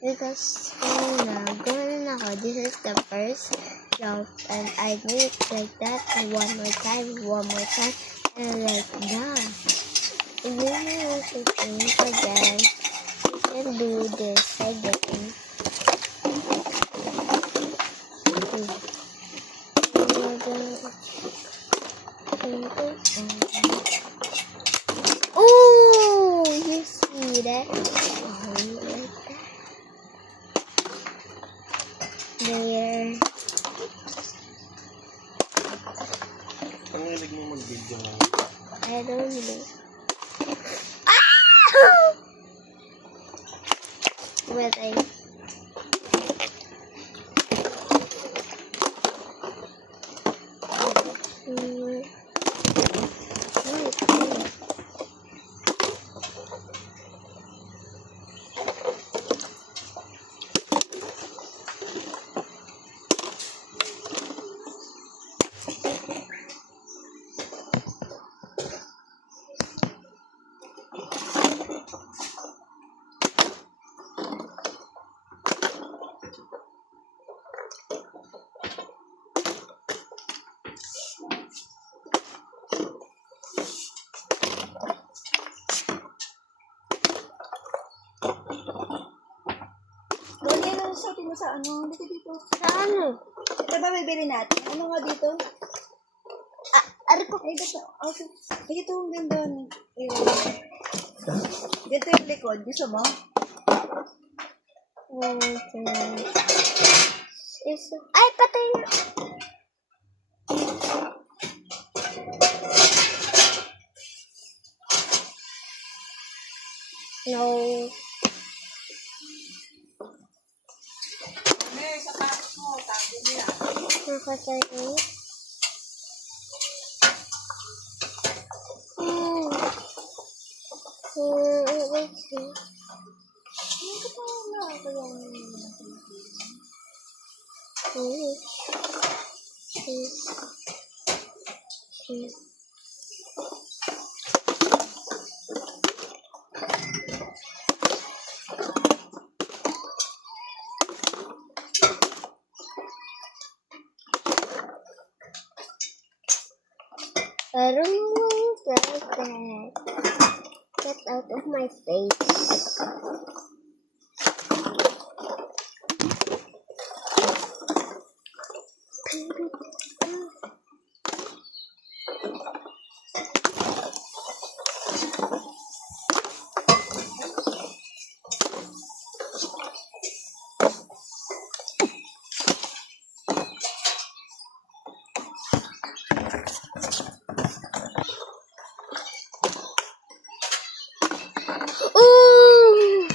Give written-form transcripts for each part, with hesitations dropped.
Because going ako. This is the first job, and I do it like that, and one more time, and like that. If you want to think again, you can do this again. Oh, you see that? Like that. There. Ang hilig mo mag-video nga? I don't know. But Sabi mo sa ano? Dito dito. sa ano? Ito ba bibili natin? Ano nga dito? Ari ko. Ay, dito. Okay. Ay, ito ang ganda. Dito yung likod. Gusto mo? Ay, patay na. No. Nakatay na. I don't know that. Get out of my face. Ooh!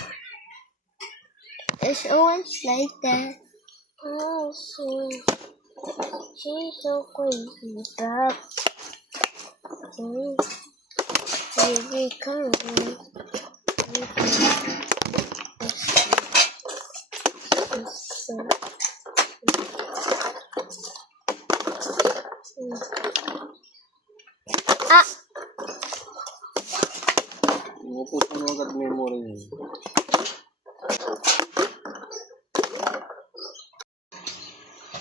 It's always like that. Oh, she's so crazy. But here we come. Ah! Puputol mo agad memory niya.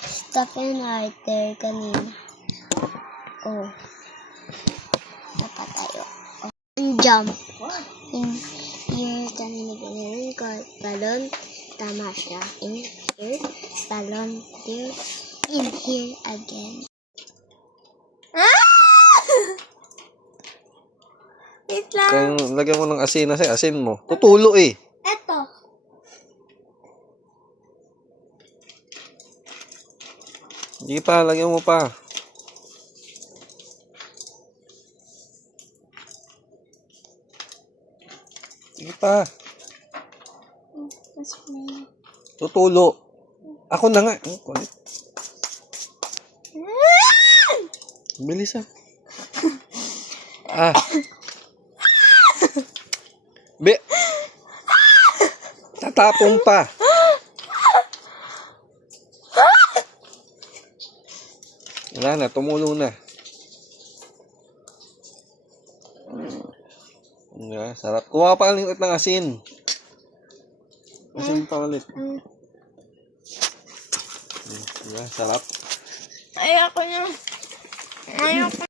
Stuck in right there kanina. Oh. Dapat tayo. And jump. In here kanina ganyan ko. Talon. Tama siya. In here. Talon. There. In here again. Wait lang. Kaya lagyan mo ng asin na asin mo. Tutulo eh. Eto. Hindi pa, lagyan mo pa. Hindi pa. Tutulo. Ako na nga. Kulit. Bilis ah. Be. Tatapong pa. Wala na, tumulo na. Sarap. Kuha pa ng asin. Asin pa ulit. Diba? Sarap. Ayoko na. Ayoko.